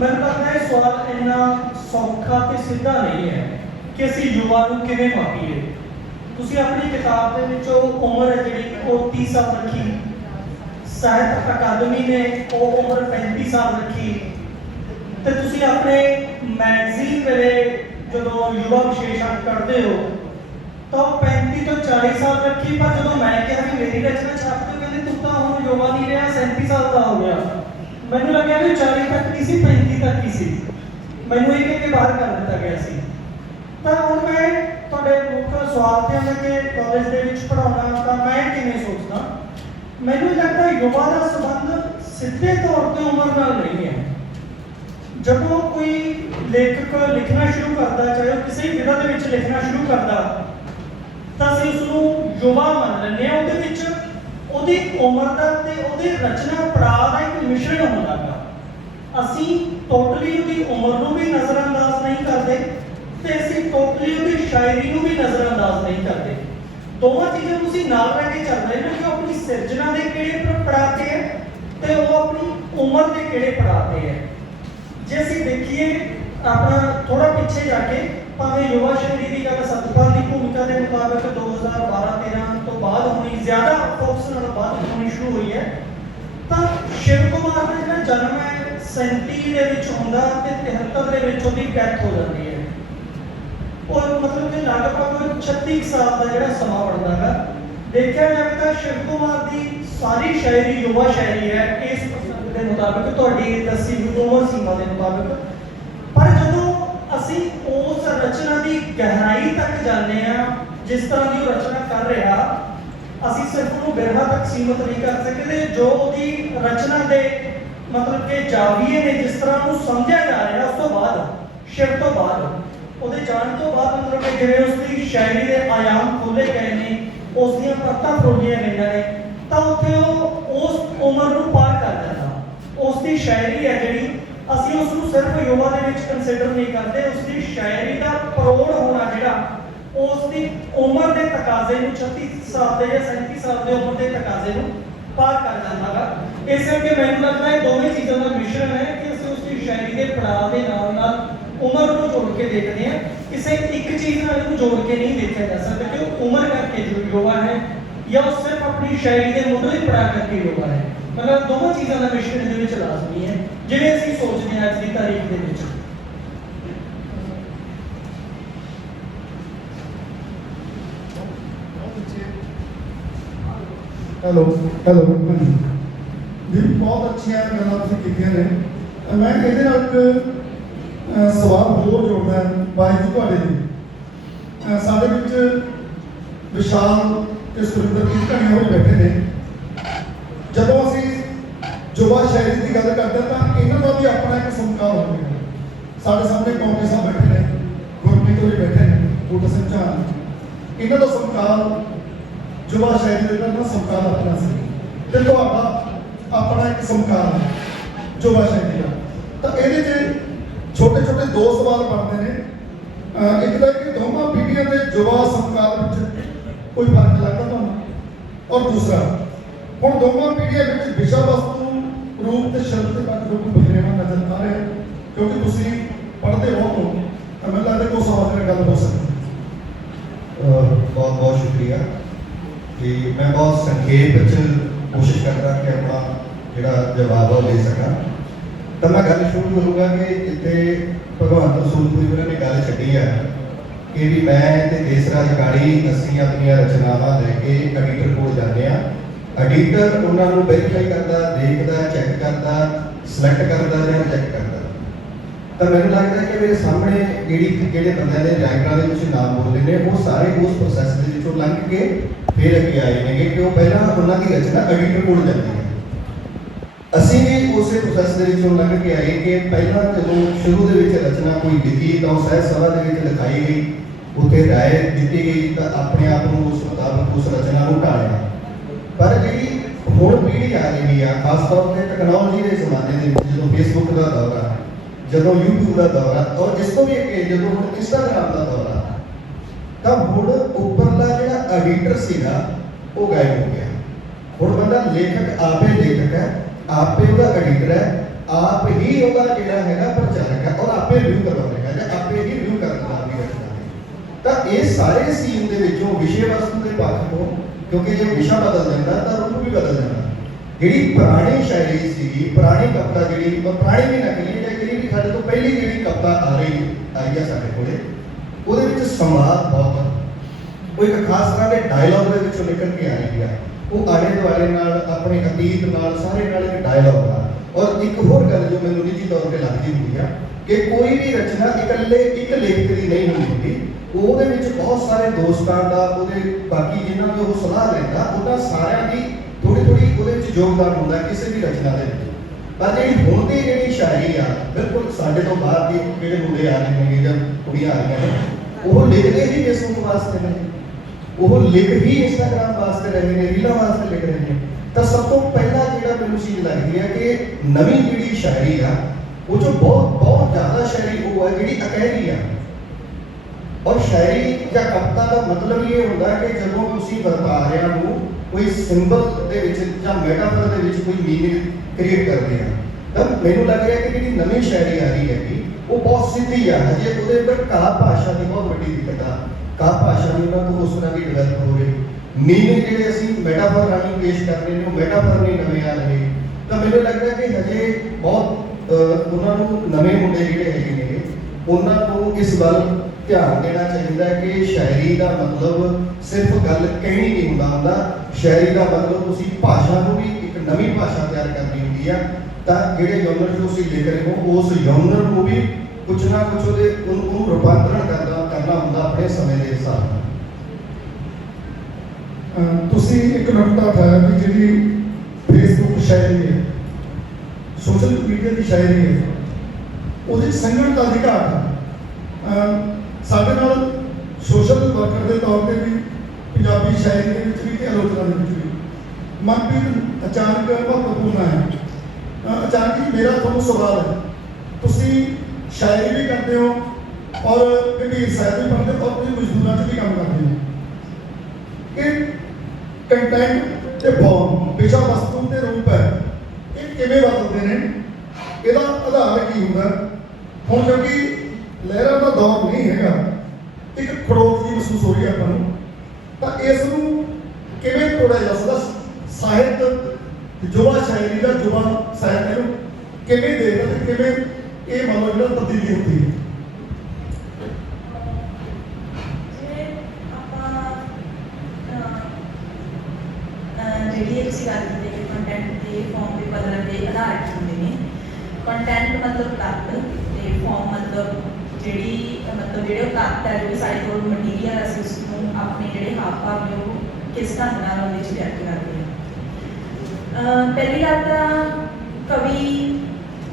ਮੈਨੂੰ ਲੱਗਦਾ ਇਹ ਸਵਾਲ ਇੰਨਾ ਸੌਖਾ ਤੇ ਸਿੱਧਾ ਨਹੀਂ ਹੈ ਕਿ ਅਸੀਂ ਯੁਵਾ ਨੂੰ ਕਿਵੇਂ ਮਾਪੀਏ। ਤੁਸੀਂ ਆਪਣੀ ਕਿਤਾਬ ਦੇ ਵਿੱਚ ਉਹ ਉਮਰ ਹੈ ਜਿਹੜੀ, ਉਹ 30 ਸਾਲ ਰੱਖੀ। ਸਾਹਿਤ ਅਕਾਦਮੀ ਨੇ ਉਹ ਉਮਰ 35 ਸਾਲ ਰੱਖੀ। ਤੇ ਤੁਸੀਂ ਆਪਣੇ ਮੈਗਜ਼ੀਨ ਵੇਲੇ ਜਦੋਂ ਯੁਵਾ ਵਿਸ਼ੇਸ਼ਣ ਕਰਦੇ ਹੋ, ਤਾਂ ਉਹ 35 ਤੋਂ 40 ਸਾਲ ਰੱਖੀ, ਪਰ ਜਦੋਂ ਮੈਂ ਕਿਹਾ ਕਿ ਮੇਰੀ ਰਚਨਾ ਛਾਪ ਤੇ ਕਹਿੰਦੇ ਤੂੰ ਤਾਂ ਹੁਣ ਯੁਵਾ ਨਹੀਂ ਰਿਹਾ 37 ਸਾਲ ਦਾ ਹੋ ਗਿਆ। ਮੈਨੂੰ ਲੱਗਿਆ ਵੀ 40 ਤੱਕ ਨਹੀਂ ਸੀ 35 ਤੱਕ ਹੀ ਸੀ। ਮੈਨੂੰ ਇਹ ਕਹਿ ਬਾਹਰ ਕਰ ਦਿੱਤਾ ਗਿਆ ਸੀ। ਤਾਂ ਹੁਣ ਮੈਂ ਤੁਹਾਡੇ ਮੁੱਖ ਸਵਾਲ ਤੇ ਆਉਂਦਾ ਕਿ ਕਾਲਜ ਦੇ ਵਿੱਚ ਪੜਾਉਣਾ ਤਾਂ ਮੈਂ ਕਿਵੇਂ ਸੋਚਦਾ? ਮੈਨੂੰ ਲੱਗਦਾ ਯੁਵਾ ਦਾ ਸੰਬੰਧ ਸਿੱਧੇ ਤੌਰ ਤੇ ਉਮਰ ਨਾਲ ਨਹੀਂ ਹੈ। ਜਦੋਂ ਕੋਈ ਲੇਖਕ ਲਿਖਣਾ ਸ਼ੁਰੂ ਕਰਦਾ, ਚਾਹੇ ਉਹ ਕਿਸੇ ਵਿਧਾ ਦੇ ਵਿੱਚ ਲਿਖਣਾ ਸ਼ੁਰੂ ਕਰਦਾ, ਤਾਂ ਅਸੀਂ ਉਸ ਨੂੰ ਯੁਵਾ ਮੰਨ ਲੈਂਦੇ ਹਾਂ। ਉਹਦੇ ਵਿੱਚ ਉਹਦੀ ਉਮਰ ਦਾ ਤੇ ਉਹਦੇ ਰਚਨਾ ਪੜਾਅ ਦਾ ਇੱਕ ਮਿਸ਼ਰਣ ਹੁੰਦਾ ਗਾ। ਅਸੀਂ ਟੋਟਲੀ ਉਹਦੀ ਉਮਰ ਨੂੰ ਵੀ ਨਜ਼ਰਅੰਦਾਜ਼ ਨਹੀਂ ਕਰਦੇ ਤੇ ਅਸੀਂ ਟੋਟਲੀ ਉਹਦੀ ਸ਼ਾਇਰੀ ਨੂੰ ਵੀ ਨਜ਼ਰਅੰਦਾਜ਼ ਨਹੀਂ ਕਰਦੇ। ਦੋਵਾਂ ਚੀਜ਼ਾਂ ਤੁਸੀਂ ਨਾਲ ਰਹਿ ਕੇ ਚੱਲ ਹੋ ਕਿ ਆਪਣੀ ਸਿਰਜਣਾ ਦੇ ਕਿਹੜੇ ਪ- ਪੜਾਅ ਤੇ ਹੈ ਤੇ ਉਹ ਆਪਣੀ ਉਮਰ ਦੇ ਕਿਹੜੇ ਪੜਾਅ ਤੇ ਹੈ। ਜੇ ਅਸੀਂ ਦੇਖੀਏ, ਆਪਣਾ ਥੋੜਾ ਪਿੱਛੇ ਜਾ ਕੇ ਭਾਵੇਂ ਯੁਵਾ ਸ਼ੈਲੀ ਦੀ ਗੱਲ ਸਤਪਾਲ ਦੀ ਭੂਮਿਕਾ ਦੇ ਮੁਤਾਬਕ 2012-13 ਤੋਂ ਬਾਅਦ ਜ਼ਿਆਦਾ ਫੋਕਸ ਨਾਲ ਬਾਅਦ ਹੋਣੀ ਸ਼ੁਰੂ ਹੋਈ ਹੈ ਤਾਂ ਸ਼ਿਵ ਕੁਮਾਰ ਦਾ ਜਿਹੜਾ ਜਨਮ ਹੈ 37 ਦੇ ਵਿੱਚ ਹੁੰਦਾ ਤੇ 73 ਦੇ ਵਿੱਚ ਉਹਦੀ ਡੈਥ ਹੋ ਜਾਂਦੀ ਹੈ ਉਹ ਮਤਲਬ ਕਿ ਲਗਭਗ 36 ਸਾਲ ਦਾ ਜਿਹੜਾ ਸਮਾਂ ਬਣਦਾ ਹੈ ਦੇਖਿਆ ਜਾਵੇ ਤਾਂ ਸ਼ਿਵ ਕੁਮਾਰ ਦੀ ਸਾਰੀ ਸ਼ਾਇਰੀ ਯੁਵਾ ਸ਼ਾਇਰੀ ਹੈ ਇਸ ਪਸੰਦ ਦੇ ਮੁਤਾਬਕ ਤੁਹਾਡੀ ਦੱਸੀ ਹੋਈ ਉਮਰ ਸੀਮਾ ਦੇ ਮੁਤਾਬਕ ਪਰ ਜਦੋਂ ਅਸੀਂ ਉਸ ਰਚਨਾ ਦੀ ਗਹਿਰਾਈ ਤੱਕ ਜਾਂਦੇ ਹਾਂ ਜਿਸ ਤਰ੍ਹਾਂ ਦੀ ਉਹ ਰਚਨਾ ਕਰ ਰਿਹਾ ਅਸੀਂ ਸਿਰਫ ਉਹਨੂੰ ਬਿਰਹਾ ਤੱਕ ਸੀਮਤ ਨਹੀਂ ਕਰ ਸਕਦੇ ਜੋ ਉਹਦੀ ਰਚਨਾ ਦੇ ਮਤਲਬ ਕਿ ਜਾਵੀਏ ਨੇ, ਜਿਸ ਤਰ੍ਹਾਂ ਉਹਨੂੰ ਸਮਝਿਆ ਜਾ ਰਿਹਾ ਉਸ ਤੋਂ ਬਾਅਦ, ਸ਼ਿਵ ਤੋਂ ਬਾਅਦ, ਉਹਦੇ ਜਾਣ ਤੋਂ ਬਾਅਦ ਮਤਲਬ ਕਿ ਜਿਵੇਂ ਉਸ ਦੀ ਸ਼ਾਇਰੀ ਦੇ ਆਯਾਮ ਖੋਲੇ ਗਏ ਨੇ, ਉਸ ਦੀਆਂ ਪਰਤਾਂ ਖੋਲੀਆਂ ਗਈਆਂ ਨੇ, ਤਾਂ ਉੱਥੇ ਉਹ ਉਸ ਉਮਰ ਨੂੰ ਪਾਰ ਕਰ ਜਾਂਦਾ। ਉਸ ਦੀ ਸ਼ਾਇਰੀ ਹੈ ਜਿਹੜੀ, ਅਸੀਂ ਉਸ ਨੂੰ ਸਿਰਫ ਯੁਵਾ ਦੇ ਵਿੱਚ ਕੰਸੀਡਰ ਨਹੀਂ ਕਰਦੇ, ਉਸ ਦੀ ਸ਼ਾਇਰੀ ਦਾ ਪਰੋੜ ਹੋਣਾ ਜਿਹੜਾ ਉਸ ਦੀ ਉਮਰ ਦੇ ਤਕਾਜ਼ੇ ਨੂੰ 36 ਸਾਲ ਦੇ ਜਾਂ 37 ਸਾਲ ਦੇ ਉਮਰ ਦੇ ਤਕਾਜ਼ੇ ਨੂੰ ਪਾਰ ਕਰ ਜਾਂਦਾ ਗਾ ਇਸ ਕਰਕੇ ਮੈਨੂੰ ਲੱਗਦਾ ਹੈ ਦੋਵੇਂ ਚੀਜ਼ਾਂ ਦਾ ਮਿਸ਼ਰਣ ਹੈ ਕਿ ਅਸੀਂ ਉਸ ਦੀ ਸ਼ਾਇਰੀ ਦੇ ਪੜਾਅ ਦੇ ਨਾਲ ਨਾਲ ਉਮਰ ਨੂੰ ਜੋੜ ਕੇ ਦੇਖਦੇ ਹਾਂ। ਕਿਸੇ ਇੱਕ ਚੀਜ਼ ਨਾਲ ਇਹਨੂੰ ਜੋੜ ਕੇ ਨਹੀਂ ਦੇਖਿਆ ਜਾ ਸਕਦਾ ਕਿ ਉਹ ਉਮਰ ਕਰਕੇ ਜੋ ਯੁਵਾ ਹੈ ਜਾਂ ਉਹ ਸਿਰਫ ਆਪਣੀ ਸ਼ਾਇਰੀ ਦੇ ਮੁੱਢਲੇ ਪੜਾਅ ਕਰਕੇ ਯੁਵਾ ਹੈ। ਮਤਲਬ ਦੋਵਾਂ ਚੀਜ਼ਾਂ ਦਾ ਮਿਸ਼ਰਣ ਇਹਦੇ ਵਿੱਚ ਲਾਜ਼ਮੀ ਹੈ, ਜਿਵੇਂ ਅਸੀਂ ਸੋਚਦੇ ਹਾਂ ਅੱਜ ਦੀ ਤਾਰੀਖ ਦੇ ਵਿੱਚ। ਹੈਲੋ ਹੈਲੋ ਜੀ ਬਹੁਤ ਅੱਛੀਆਂ ਗੱਲਾਂ ਤੁਸੀਂ ਕੀਤੀਆਂ ਨੇ। ਮੈਂ ਇਹਦੇ ਨਾਲ ਇੱਕ ਸਵਾਲ ਹੋਰ ਜੋੜਨਾ ਬਾਈ ਜੀ ਤੁਹਾਡੇ ਲਈ। ਸਾਡੇ ਵਿੱਚ ਵਿਸ਼ਾਲ ਤੇ ਸੁਰਿੰਦਰ ਜੀ ਘਣੀਆਂ ਹੋ ਬੈਠੇ ਨੇ। ਜਦੋਂ ਅਸੀਂ ਯੁਵਾ ਸ਼ੈਲੀ ਦੀ ਗੱਲ ਕਰਦੇ ਹਾਂ ਤਾਂ ਇਹਨਾਂ ਦਾ ਵੀ ਆਪਣਾ ਇੱਕ ਸੰਸਕਾਰ ਹੋ ਗਿਆ। ਸਾਡੇ ਸਾਹਮਣੇ ਕੌਮੀ ਸਾਹਿਬ ਬੈਠੇ ਨੇ ਗੁਰਪ੍ਰੀਤ ਜੀ ਬੈਠੇ ਨੇ ਬੂਟਾ ਸਿੰਘ ਇਹਨਾਂ ਦਾ ਸੰਸਕਾਰ ਯੁਵਾ ਸ਼ੈਲੀ ਦੇ ਨਾਲ ਸੰਸਕਾਰ ਆਪਣਾ ਸੀ। ਤੇ ਤੁਹਾਡਾ ਆਪਣਾ ਇੱਕ ਸੰਸਕਾਰ ਹੈ ਯੁਵਾ ਸ਼ੈਲੀ ਦਾ। ਤਾਂ ਇਹਦੇ 'ਚ ਛੋਟੇ ਛੋਟੇ ਦੋ ਸਵਾਲ ਬਣਦੇ ਨੇ। ਇੱਕ ਤਾਂ ਕਿ ਦੋਵਾਂ ਪੀੜ੍ਹੀਆਂ ਦੇ ਯੁਵਾ ਸੰਸਕਾਰ ਵਿੱਚ ਕੋਈ ਫ਼ਰਕ ਲੱਗਦਾ ਤੁਹਾਨੂੰ? ਔਰ ਦੂਸਰਾ, ਹੁਣ ਦੋਵਾਂ ਪੀੜ੍ਹੀਆਂ ਵਿੱਚ ਵਿਸ਼ਾ ਵਸਤੂ ਰੂਪ ਤੇ ਸ਼ਬਦ ਦੇ ਬਾਰੇ ਕੋਈ ਬਦਲੇਵਾ ਨਜ਼ਰ ਆ ਰਿਹਾ ਕਿਉਂਕਿ ਤੁਸੀਂ ਪੜ੍ਹਦੇ ਹੋ ਤਾਂ ਮੈਨੂੰ ਲੱਗਦਾ ਕੋਈ ਸਵਾਲ ਨਾਲ ਗੱਲ ਹੋ ਸਕਦੀ ਬਹੁਤ ਬਹੁਤ ਸ਼ੁਕਰੀਆ। ਕਿ ਮੈਂ ਬਹੁਤ ਸੰਖੇਪ ਵਿੱਚ ਕੋਸ਼ਿਸ਼ ਕਰਦਾ ਕਿ ਆਪਣਾ ਜਿਹੜਾ ਜਵਾਬ ਉਹ ਦੇ ਸਕਾਂ। ਤਾਂ ਮੈਂ ਗੱਲ ਸ਼ੁਰੂ ਕਰੂੰਗਾ ਕਿ ਜਿੱਥੇ ਭਗਵੰਤ ਰਸੂਲਪੁਰੀ ਵੀਰ ਨੇ ਗੱਲ ਛੱਡੀ ਹੈ ਕਿ ਵੀ ਮੈਂ ਤੇ ਦੇਸਰਾਜ ਕਾੜੀ ਅਸੀਂ ਆਪਣੀਆਂ ਰਚਨਾਵਾਂ ਲੈ ਕੇ ਐਡੀਟਰ ਕੋਲ ਜਾਂਦੇ ਆ ਐਡੀਟਰ ਉਹਨਾਂ ਨੂੰ ਵੈਰੀਫਾਈ ਕਰਦਾ, ਦੇਖਦਾ ਚੈੱਕ ਕਰਦਾ ਸਿਲੈਕਟ ਕਰਦਾ ਜਾਂ ਚੈੱਕ ਕਰਦਾ। ਤਾਂ ਮੈਨੂੰ ਲੱਗਦਾ ਕਿ ਮੇਰੇ ਸਾਹਮਣੇ ਜਿਹੜੀ ਜਿਹੜੇ ਬੰਦਿਆਂ ਦੇ ਰਾਈਟਰਾਂ ਦੇ ਤੁਸੀਂ ਨਾਮ ਬੋਲਦੇ ਨੇ, ਉਹ ਸਾਰੇ ਉਸ ਪ੍ਰੋਸੈਸ ਦੇ ਵਿੱਚੋਂ ਲੰਘ ਕੇ ਫਿਰ ਅੱਗੇ ਆਏ ਨੇਗੇ ਕਿ ਉਹ ਪਹਿਲਾਂ ਉਹਨਾਂ ਦੀ ਰਚਨਾ ਐਡੀਟਰ ਕੋਲ ਜਾਂਦੀ ਹੈ। ਅਸੀਂ ਵੀ ਉਸੇ ਪ੍ਰੋਸੈਸ ਦੇ ਵਿੱਚੋਂ ਲੰਘ ਕੇ ਆਏ ਕਿ ਪਹਿਲਾਂ ਜਦੋਂ ਸ਼ੁਰੂ ਦੇ ਵਿੱਚ ਰਚਨਾ ਕੋਈ ਲਿਖੀ, ਤਾਂ ਉਹ ਸਹਿਜ ਸਭਾ ਦੇ ਵਿੱਚ ਲਿਖਾਈ ਗਈ, ਉੱਥੇ ਰਾਏ ਦਿੱਤੀ ਗਈ, ਤਾਂ ਆਪਣੇ ਆਪ ਨੂੰ ਉਸ ਮੁਤਾਬਕ ਉਸ ਰਚਨਾ ਨੂੰ ਢਾਲਿਆ। ਪਰ ਜਿਹੜੀ ਹੁਣ ਪੀੜ੍ਹੀ ਆ ਰਹੀ ਆ, ਖਾਸ ਤੌਰ ਤੇ ਟੈਕਨੋਲੋਜੀ ਦੇ ਜ਼ਮਾਨੇ ਦੇ ਵਿੱਚ, ਜਦੋਂ ਫੇਸਬੁੱਕ ਦਾ ਦੌਰ ਆ ਜਦੋਂ YouTube ਦਾ ਦੌਰ ਆ ਔਰ ਇਸ ਤੋਂ ਵੀ ਅੱਗੇ, ਜਦੋਂ ਹੁਣ Instagram ਦਾ ਦੌਰ ਆ ਤਾਂ ਹੁਣ ਉੱਪਰਲਾ ਜਿਹੜਾ ਐਡੀਟਰ ਸੀਗਾ, ਉਹ ਗਾਇਬ ਹੋ ਗਿਆ। ਹੁਣ ਬੰਦਾ ਲੇਖਕ ਆਪੇ ਲੇਖਕ ਹੈ, ਆਪੇ ਉਹਦਾ ਐਡੀਟਰ ਹੈ, ਆਪ ਹੀ ਉਹਦਾ ਜਿਹੜਾ ਹੈਗਾ ਆਪੇ ਰਿਵਿਊ ਕਰਵਾਵੇਗਾ ਜਾਂ ਆਪੇ ਹੀ ਰਿਵਿਊ ਕਰਦਾ ਆਪਣੀ ਤਾਂ ਇਹ ਸਾਰੇ ਸੀਨ ਦੇ ਵਿੱਚੋਂ ਵਿਸ਼ੇ ਵਸਤੂ ਦੇ ਪੱਖ ਤੋਂ, ਕਿਉਂਕਿ ਜੇ ਵਿਸ਼ਾ ਬਦਲ ਜਾਂਦਾ, ਤਾਂ ਰੂਪ ਵੀ ਬਦਲ ਜਾਂਦਾ। ਜਿਹੜੀ ਪੁਰਾਣੀ ਸ਼ਾਇਰੀ ਸੀ, ਪੁਰਾਣੀ ਕਵਿਤਾ ਜਿਹੜੀ ਪੁਰਾਣੀ ਵੀ ਨਾ ਕਹੀਏ ਜਾਂ ਜਿਹੜੀ ਵੀ ਸਾਡੇ ਤੋਂ ਪਹਿਲੀ ਜਿਹੜੀ ਕਵਿਤਾ ਆ ਰਹੀ ਆਈ ਆ ਸਾਡੇ ਕੋਲੇ, ਉਹਦੇ ਵਿੱਚ ਸੰਵਾਦ ਬਹੁਤ ਹੈ ਇੱਕ ਖਾਸ ਤਰ੍ਹਾਂ ਦੇ ਡਾਇਲੌਗ ਦੇ ਵਿੱਚੋਂ ਨਿਕਲ ਕੇ ਆ ਰਹੀ ਆ। ਉਹ ਆਲੇ ਦੁਆਲੇ ਨਾਲ, ਆਪਣੇ ਅਤੀਤ ਨਾਲ, ਸਾਰੇ ਨਾਲ ਇੱਕ ਡਾਇਲੌਗ ਆ। ਔਰ ਇੱਕ ਹੋਰ ਗੱਲ ਜੋ ਮੈਨੂੰ ਨਿੱਜੀ ਤੌਰ ਤੇ ਲੱਗਦੀ ਹੁੰਦੀ ਆ, ਕਿ ਕੋਈ ਵੀ ਰਚਨਾ ਇਕੱਲੇ ਇੱਕ ਲੇਖਕ ਦੀ ਨਹੀਂ ਹੁੰਦੀ। ਉਹਦੇ ਵਿੱਚ ਬਹੁਤ ਸਾਰੇ ਦੋਸਤਾਂ ਦਾ, ਉਹਦੇ ਬਾਕੀ ਜਿਨ੍ਹਾਂ ਤੋਂ ਉਹ ਸਲਾਹ ਲੈਂਦਾ ਉਹਨਾਂ ਸਾਰਿਆਂ ਦੀ ਥੋੜੀ ਥੋੜੀ ਉਹਦੇ ਵਿੱਚ ਯੋਗਦਾਨ ਹੁੰਦਾ ਕਿਸੇ ਵੀ ਰਚਨਾ ਦੇ ਵਿੱਚ। ਪਰ ਜਿਹੜੀ ਹੁਣ ਦੀ ਜਿਹੜੀ ਸ਼ਾਇਰੀ ਆ, ਬਿਲਕੁਲ ਸਾਡੇ ਤੋਂ ਬਾਅਦ ਦੇ ਜਿਹੜੇ ਮੁੰਡੇ ਆ ਰਹੇ ਨੇ, ਜਾਂ ਕੁੜੀਆਂ ਆ ਰਹੀਆਂ ਨੇ, ਉਹ ਲਿਖਦੇ ਹੀ ਫੇਸਬੁੱਕ ਵਾਸਤੇ ਨੇ। ਉਹ ਲਿਖ ਹੀ ਇੰਸਟਾਗ੍ਰਾਮ ਵਾਸਤੇ ਰਹੇ ਨੇ, ਰੀਲਾਂ ਵਾਸਤੇ ਲਿਖ ਰਹੇ ਨੇ। ਤਾਂ ਸਭ ਤੋਂ ਪਹਿਲਾਂ ਜਿਹੜਾ ਮੈਨੂੰ ਚੀਜ਼ ਲੱਗਦੀ ਹੈ ਕਿ ਨਵੀਂ ਜਿਹੜੀ ਸ਼ਾਇਰੀ ਆ, ਉਹ ਜੋ ਬਹੁਤ ਬਹੁਤ ਜ਼ਿਆਦਾ ਸ਼ਾਇਰੀ ਉਹ ਹੈ ਜਿਹੜੀ ਅਕਹਿਰੀ ਆ। ਔਰ ਸ਼ਾਇਰੀ ਜਾਂ ਕਵਿਤਾ ਦਾ ਮਤਲਬ ਇਹ ਹੁੰਦਾ ਕਿ ਜਦੋਂ ਤੁਸੀਂ ਵਰਤਾਰਿਆਂ ਨੂੰ ਕੋਈ ਸਿੰਬਲ ਦੇ ਵਿੱਚ ਜਾਂ ਮੈਟਾਫਰ ਦੇ ਵਿੱਚ ਕੋਈ ਮੀਨਿੰਗ ਕ੍ਰੀਏਟ ਕਰਦੇ ਆ। ਤਾਂ ਮੈਨੂੰ ਲੱਗ ਰਿਹਾ ਕਿ ਜਿਹੜੀ ਨਵੀਂ ਸ਼ਾਇਰੀ ਆ ਰਹੀ ਹੈਗੀ, ਉਹ ਬਹੁਤ ਸਿੱਧੀ ਆ। ਹਜੇ ਉਹਦੇ ਉੱਪਰ ਕਾ ਭਾਸ਼ਾ ਦੀ ਬਹੁਤ ਵੱਡੀ ਦਿੱਕਤ ਆ। ਕਾ ਭਾਸ਼ਾ ਦੀ ਉਹਨਾਂ ਤੋਂ ਉਸ ਤਰ੍ਹਾਂ ਦੀ ਡਿਵੈਲਪ ਹੋ ਰਹੀ ਮੀਨਿੰਗ ਜਿਹੜੇ ਅਸੀਂ ਮੈਟਾਫਰ ਰਾਹੀਂ ਪੇਸ਼ ਕਰ ਰਹੇ ਨੇ, ਉਹ ਮੈਟਾਫਰ ਨਹੀਂ ਨਵੇਂ ਆ ਰਹੇ ਤਾਂ ਮੈਨੂੰ ਲੱਗਦਾ ਕਿ ਹਜੇ ਬਹੁਤ ਉਹਨਾਂ ਨੂੰ ਨਵੇਂ ਮੁੰਡੇ ਜਿਹੜੇ ਹੈਗੇ ਨੇ, ਉਹਨਾਂ ਨੂੰ ਇਸ ਵੱਲ ਧਿਆਨ ਦੇਣਾ ਚਾਹੀਦਾ ਕਿ ਸ਼ਾਇਰੀ ਦਾ ਮਤਲਬ ਸਿਰਫ ਗੱਲ ਕਹਿਣੀ ਨਹੀਂ ਹੁੰਦਾ ਹੁੰਦਾ। ਸ਼ਾਇਰੀ ਦਾ ਮਤਲਬ ਤੁਸੀਂ ਭਾਸ਼ਾ ਨੂੰ ਵੀ ਇੱਕ ਨਵੀਂ ਭਾਸ਼ਾ ਤਿਆਰ ਕਰਨੀ ਹੁੰਦੀ ਆ। ਤਾਂ ਜਿਹੜੇ ਜਨਰਲ ਜੋ ਤੁਸੀਂ ਲਿਖ ਰਹੇ ਹੋ, ਉਸ ਜਨਰਲ ਨੂੰ ਵੀ ਕੁਝ ਨਾ ਕੁਝ ਉਹਦੇ ਉਹਨੂੰ ਰੂਪਾਂਤਰਣ ਕਰਨਾ ਕਰਨਾ ਹੁੰਦਾ ਆਪਣੇ ਸਮੇਂ ਦੇ ਹਿਸਾਬ ਨਾਲ। ਤੁਸੀਂ ਇੱਕ ਨੁਕਤਾ ਉਠਾਇਆ ਵੀ ਜਿਹੜੀ ਫੇਸਬੁੱਕ ਸ਼ਾਇਰੀ ਹੈ ਸੋਸ਼ਲ ਮੀਡੀਆ ਦੀ ਸ਼ਾਇਰੀ ਹੈ, ਉਹਦੇ ਸੰਗਠਨ ਦਾ ਅਧਿਕਾਰ ਸਾਡੇ ਨਾਲ ਸੋਸ਼ਲ ਵਰਕਰ ਦੇ ਤੌਰ ਤੇ ਵੀ ਪੰਜਾਬੀ ਸ਼ਾਇਰੀ ਦੇ ਵਿੱਚ ਵੀ ਤੇ ਆਲੋਚਨਾ ਦੇ ਵਿੱਚ ਵੀ। ਮਨਪ੍ਰੀਤ ਅਚਾਨਕ ਮਹੱਤਵਪੂਰਨ ਹੈ ਅਚਾਨਕ ਜੀ, ਮੇਰਾ ਤੁਹਾਨੂੰ ਸਵਾਲ ਹੈ। ਤੁਸੀਂ ਸ਼ਾਇਰੀ ਵੀ ਕਰਦੇ ਹੋ ਔਰ ਗੰਭੀਰ ਸਾਹਿਤ ਵੀ ਪੜ੍ਹਦੇ ਹੋ, ਔਰ ਤੁਸੀਂ ਮਜ਼ਦੂਰਾਂ 'ਚ ਵੀ ਕੰਮ ਕਰਦੇ ਹੋ। ਕਿ ਕੰਟੈਂਟ ਤੇ ਫਾਰਮ ਵਿਸ਼ਾ ਵਸਤੂ ਤੇ ਰੂਪ ਹੈ। ਇਹ ਕਿਵੇਂ ਬਦਲਦੇ ਨੇ? ਇਹਦਾ ਆਧਾਰ ਕੀ ਹੁੰਦਾ? ਹੁਣ ਕਿਉਂਕਿ ਲਹਿਰਾਂ ਦਾ ਦੌਰ ਨਹੀਂ ਹੈਗਾ। ਇੱਕ ਖੜੋਤ ਜੀ ਮਹਿਸੂਸ ਹੋ ਰਹੀ ਹੈ ਆਪਾਂ ਨੂੰ। ਤਾਂ ਇਸ ਨੂੰ ਕਿਵੇਂ ਤੋੜਿਆ ਜਾ ਸਕਦਾ? ਸਾਹਿਤ, ਜੁਵਾ ਸ਼ਾਇਰੀ ਦਾ ਜੁਵਾ ਸਾਹਿਤ ਨੂੰ ਕਿਵੇਂ ਦੇਖਦਾ ਤੇ ਕਿਵੇਂ ਇਹ ਮੰਨ ਜਿਹੜਾ ਤਬਦੀਲੀ ਹੁੰਦੀ ਹੈ ਜਿਵੇਂ ਆਪਾਂ ਅਹ, ਅਹ, ਜਿਹੜੀ ਇਹ ਤੁਸੀਂ ਗੱਲ ਕੀਤੀ ਕਿ ਕੰਟੈਂਟ ਦੇ ਫਾਰਮ ਦੇ ਬਦਲਣ ਦੇ ਆਧਾਰ ਕੀ ਹੁੰਦੇ ਨੇ ਕੰਟੈਂਟ ਮਤਲਬ ਤੱਤ ਤੇ ਫਾਰਮ ਮਤਲਬ ਜਿਹੜੀ ਅਹ, ਮਤਲਬ ਜਿਹੜੇ ਉਹ ਤੱਤ ਹੈ ਜੋ ਸਾਡੇ ਕੋਲ ਮਟੀਰੀਅਲ ਅਸੀਂ ਉਸ ਨੂੰ ਆਪਣੇ ਜਿਹੜੇ ਹਾਵ ਭਾਵ ਨੇ ਉਹ ਕਿਸ ਢੰਗ ਨਾਲ ਉਹਦੇ ਵਿੱਚ ਵਿਅਕਤ ਕਰਦੇ ਹਾਂ ਅਹ, ਪਹਿਲੀ ਗੱਲ ਤਾਂ ਕਵੀ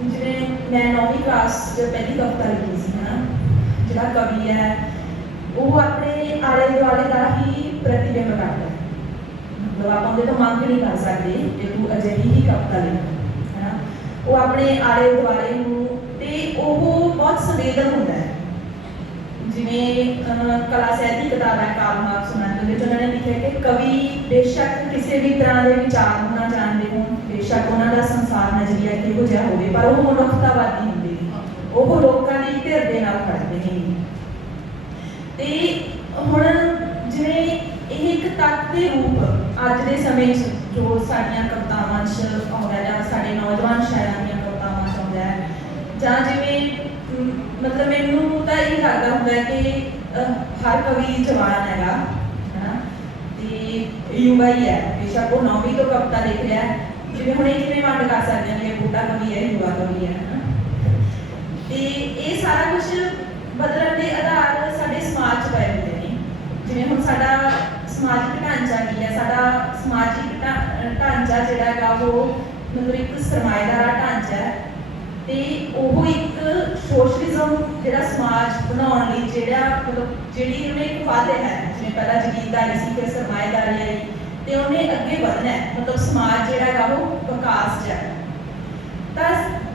ਜਿਵੇਂ ਮੈਂ ਨੌਵੀਂ ਕਲਾਸ 'ਚ ਪਹਿਲੀ ਕਵਿਤਾ ਲਿਖੀ ਸੀ ਹਨਾ ਜਿਹੜਾ ਕਵੀ ਹੈ, ਉਹ ਆਪਣੇ ਆਲੇ ਦੁਆਲੇ ਦਾ ਹੀ ਪ੍ਰਤੀਬਿੰਬ ਕਰਦਾ ਮਤਲਬ ਆਪਾਂ ਉਹਦੇ ਤੋਂ ਮੰਗ ਨਹੀਂ ਕਰ ਸਕਦੇ ਕਿ ਤੂੰ ਅਜਿਹੀ ਹੀ ਕਵਿਤਾ ਲਿਖ, ਹੈਨਾ? ਉਹ ਆਪਣੇ ਆਲੇ ਦੁਆਲੇ ਨੂੰ ਤੇ ਉਹ ਬਹੁਤ ਸੰਵੇਦਨ ਹੁੰਦਾ ਹੈ। ਜਿਵੇਂ ਕਲਾ ਸਾਹਿਤ ਕਿਤਾਬ ਹੈ ਕਾਰਲ ਮਾਰਕਸ ਉਹਨਾਂ ਦੇ ਵਿੱਚ ਉਹਨਾਂ ਨੇ ਲਿਖਿਆ ਕਿ ਕਵੀ ਬੇਸ਼ੱਕ ਕਿਸੇ ਵੀ ਤਰ੍ਹਾਂ ਦੇ ਵਿਚਾਰ ਨੂੰ ਨਾ ਜਾਣਦੇ ਹੋਣ, ਬੇਸ਼ੱਕ ਉਹਨਾਂ ਦਾ ਸੰਸਾਰ ਨਜ਼ਰੀਆ ਕਿਹੋ ਜਿਹਾ ਹੋਵੇ, ਪਰ ਉਹ ਮਨੁੱਖਤਾਵਾਦੀ ਉਹ ਲੋਕਾਂ ਦੀ ਧਿਰ ਦੇ ਨਾਲ ਖੜਦੇ ਨੇ। ਤੇ ਹੁਣ ਜਿਵੇਂ ਇਹ ਇੱਕ ਤੱਤ ਦੇ ਰੂਪ ਅੱਜ ਦੇ ਸਮੇਂ 'ਚ ਜੋ ਸਾਡੀਆਂ ਕਵਿਤਾਵਾਂ 'ਚ ਆਉਂਦਾ ਜਾਂ ਸਾਡੇ ਨੌਜਵਾਨ ਸ਼ਾਇਰਾਂ ਦੀਆਂ ਕਵਿਤਾਵਾਂ 'ਚ ਆਉਂਦਾ ਹੈ, ਜਾਂ ਜਿਵੇਂ ਮਤਲਬ ਮੈਨੂੰ ਤਾਂ ਇਹ ਲੱਗਦਾ ਹੁੰਦਾ ਕਿ ਹਰ ਕਵੀ ਜਵਾਨ ਹੈਗਾ ਤੇ ਯੁਵਾ ਹੀ ਹੈ, ਬੇਸ਼ੱਕ ਉਹ ਨੌਵੀਂ ਤੋਂ ਕਵਿਤਾ ਲਿਖ ਰਿਹਾ ਜਿਵੇਂ ਹੁਣ ਇਹ ਕਿਵੇਂ ਵੰਡ ਕਰ ਸਕਦੇ ਹਾਂ ਕਿ ਬੂਟਾ ਕਵੀ ਹੈ, ਯੁਵਾ ਕਵੀ ਹੈ, ਹਨਾ? ਤੇ ਇਹ ਸਾਰਾ ਕੁਝ ਬਦਲਣ ਦੇ ਆਧਾਰ ਸਾਡੇ ਸਮਾਜ 'ਚ ਪਏ ਹੁੰਦੇ ਨੇ। ਜਿਵੇਂ ਹੁਣ ਸਾਡਾ ਸਮਾਜਿਕ ਢਾਂਚਾ ਕੀ ਹੈ, ਸਾਡਾ ਸਮਾਜਿਕ ਢਾਂਚਾ ਜਿਹੜਾ ਹੈਗਾ ਉਹ ਮਤਲਬ ਇੱਕ ਸਰਮਾਏਦਾਰ ਢਾਂਚਾ ਹੈ ਤੇ ਉਹ ਇੱਕ ਸੋਸ਼ਲਿਜ਼ਮ ਜਿਹੜਾ ਸਮਾਜ ਬਣਾਉਣ ਲਈ ਜਿਹੜਾ ਮਤਲਬ ਜਿਹੜੀ ਉਹਨੇ ਇੱਕ ਵਾਅਦੇ ਹੈ। ਜਿਵੇਂ ਪਹਿਲਾਂ ਜ਼ਮੀਨਦਾਰੀ ਸੀ, ਫਿਰ ਸਰਮਾਏਦਾਰੀ ਆਈ ਤੇ ਉਹਨੇ ਅੱਗੇ ਵਧਣਾ ਹੈ। ਮਤਲਬ ਸਮਾਜ ਜਿਹੜਾ ਹੈਗਾ ਉਹ ਵਿਕਾਸ 'ਚ ਹੈ। ਤਾਂ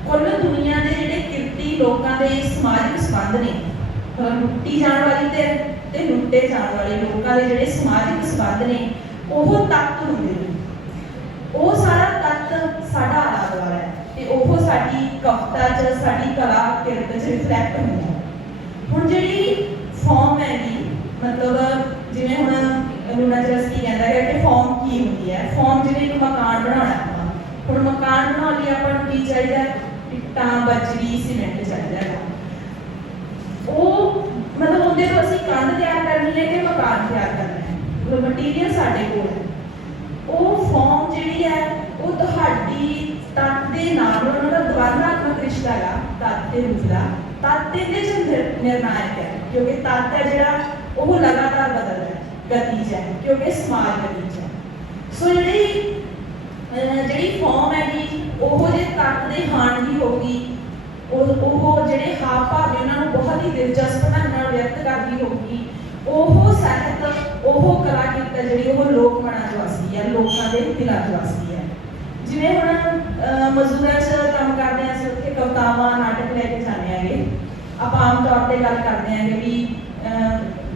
ਕੁੱਲ ਦੁਨੀਆ ਦੇ ਜਿਹੜੇ ਕਿਰਤੀ ਲੋਕਾਂ ਦੇ ਸਮਾਜਿਕ ਸੰਬੰਧ ਨੇ। ਲੁੱਟੀ ਜਾਣ ਵਾਲੀ ਤੇ ਤੇ ਲੁੱਟੇ ਜਾਣ ਵਾਲੇ ਲੋਕਾਂ ਦੇ ਜਿਹੜੇ ਸਮਾਜਿਕ ਸੰਬੰਧ ਨੇ, ਉਹ ਤੱਤ ਹੁੰਦੇ ਨੇ। ਉਹ ਸਾਰਾ ਤੱਤ ਸਾਡਾ ਆਲਾ ਦੁਆਲਾ ਹੈ ਤੇ ਉਹ ਸਾਡੀ ਕਵਿਤਾ 'ਚ, ਸਾਡੀ ਕਲਾ ਕਿਰਤ 'ਚ ਰਿਫਲੈਕਟ ਹੁੰਦਾ ਹੈ ਹੁਣ ਜਿਹੜੀ ਫਾਰਮ ਹੈਗੀ, ਮਤਲਬ ਜਿਵੇਂ ਹੁਣ ਲੂਨਾ ਜਰਸਕੀ ਕਹਿੰਦਾ ਹੈ ਕਿ ਫਾਰਮ ਕੀ ਹੁੰਦੀ ਹੈ? ਫਾਰਮ ਜਿਵੇਂ ਇੱਕ ਮਕਾਨ ਬਣਾਉਣਾ ਆਪਾਂ। ਹੁਣ ਮਕਾਨ ਬਣਾਉਣ ਲਈ ਆਪਾਂ ਨੂੰ ਕੀ ਚਾਹੀਦਾ ਇੱਟਾਂ ਬੱਜਰੀ ਸੀਮੈਂਟ ਚਾਹੀਦਾ ਹੈ ਉਹ ਮਤਲਬ ਉਹਦੇ ਤੋਂ ਅਸੀਂ ਕੰਧ ਤਿਆਰ ਕਰਨੀ ਹੈ ਕਿ ਮਕਾਨ ਤਿਆਰ ਕਰਨਾ ਹੈ। ਉਹ ਮਟੀਰੀਅਲ ਸਾਡੇ ਕੋਲ ਹੈ। ਉਹ ਫਾਰਮ ਜਿਹੜੀ ਹੈ, ਉਹ ਤੁਹਾਡੀ ਤੱਤ ਦੇ ਨਾਲ ਉਹਨਾਂ ਦਾ ਦਵਾਨਾਤਮਕ ਰਿਸ਼ਤਾ ਹੈਗਾ ਤੱਤ ਦੇ ਰੂਪ ਦਾ। ਤੱਤ ਦੇ ਚ ਨਿਰ- ਨਿਰਣਾਇਕ ਹੈ, ਕਿਉਂਕਿ ਤੱਤ ਹੈ ਜਿਹੜਾ ਉਹ ਲਗਾਤਾਰ ਬਦਲਦਾ ਹੈ, ਗਤੀਜ ਹੈ, ਕਿਉਂਕਿ ਸਮਾਜ ਗਤੀਜ ਹੈ। ਸੋ ਜਿਹੜੀ, ਅਹ ਜਿਹੜੀ ਫਾਰਮ ਹੈਗੀ ਉਹ ਜੇ ਤੱਤ ਦੇ ਹਾਣ ਦੀ ਹੋਊਗੀ ਉਹ ਜਿਹੜੇ ਹਾਵ ਭਾਵ ਨੇ ਉਹਨਾਂ ਨੂੰ ਬਹੁਤ ਹੀ ਦਿਲਚਸਪ ਢੰਗ ਨਾਲ ਵਿਅਕਤ ਕਰਦੀ ਹੋਊਗੀ ਉਹ ਸਾਹਿਤ, ਉਹ ਕਲਾ ਕਿਰਤ ਜਿਹੜੀ ਉਹ ਲੋਕ ਮਨਾਂ 'ਚ ਵਸਦੀ ਹੈ, ਲੋਕਾਂ ਦੇ ਦਿਲਾਂ 'ਚ ਵਸਦੀ ਹੈ। ਜਿਵੇਂ ਹੁਣ ਮਜ਼ਦੂਰਾਂ 'ਚ ਕੰਮ ਕਰਦੇ ਹਾਂ ਅਸੀਂ, ਉੱਥੇ ਕਵਿਤਾਵਾਂ, ਨਾਟਕ ਲੈ ਕੇ ਜਾਂਦੇ ਆਂਗੇ ਆਪਾਂ ਆਮ ਤੌਰ ਤੇ ਗੱਲ ਕਰਦੇ ਆਂਗੇ ਵੀ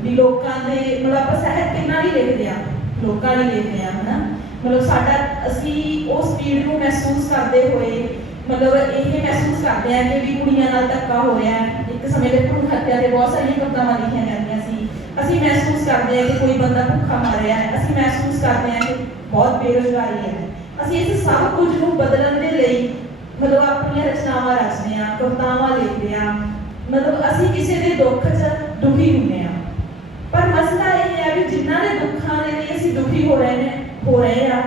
ਵੀ ਲੋਕਾਂ ਦੇ, ਮਤਲਬ ਆਪਾਂ ਸਾਹਿਤ ਕਿੰਨਾ ਨਹੀਂ ਲਿਖਦੇ ਆ ਲੋਕਾਂ ਲਈ ਲਿਖਦੇ ਆ ਹਨਾ? ਮਤਲਬ ਸਾਡਾ ਅਸੀਂ ਉਹ ਸਪੀਡ ਨੂੰ ਮਹਿਸੂਸ ਕਰਦੇ ਹੋਏ, ਮਤਲਬ ਇਹ ਮਹਿਸੂਸ ਕਰਦੇ ਆ ਕਿ ਵੀ ਕੁੜੀਆਂ ਨਾਲ ਧੱਕਾ ਹੋ ਰਿਹਾ ਹੈ। ਇੱਕ ਸਮੇਂ ਦੇ ਭਰੂਣ ਹੱਤਿਆ ਦੇ ਬਹੁਤ ਸਾਰੀਆਂ ਕਵਿਤਾਵਾਂ ਲਿਖੀਆਂ ਜਾਂਦੀਆਂ ਸੀ। ਅਸੀਂ ਮਹਿਸੂਸ ਕਰਦੇ ਆ ਕਿ ਕੋਈ ਬੰਦਾ ਭੁੱਖਾ ਮਰ ਰਿਹਾ ਹੈ। ਅਸੀਂ ਮਹਿਸੂਸ ਕਰਦੇ ਆ ਕਿ ਬਹੁਤ ਬੇਰੁਜ਼ਗਾਰੀ ਹੈ। ਅਸੀਂ ਇਸ ਸਭ ਕੁਝ ਨੂੰ ਬਦਲਣ ਦੇ ਲਈ ਮਤਲਬ ਆਪਣੀਆਂ ਰਚਨਾਵਾਂ ਰਚਦੇ ਆ ਕਵਿਤਾਵਾਂ ਲਿਖਦੇ ਆ ਮਤਲਬ ਅਸੀਂ ਕਿਸੇ ਦੇ ਦੁੱਖ 'ਚ ਦੁਖੀ ਹੁੰਦੇ ਆ ਪਰ ਮਸਲਾ ਇਹ ਹੈ ਵੀ ਜਿਨ੍ਹਾਂ ਦੇ ਦੁੱਖਾਂ ਦੇ ਲਈ ਅਸੀਂ ਦੁਖੀ ਹੋ ਰਹੇ ਨੇ ਹੋ ਰਹੇ ਆ,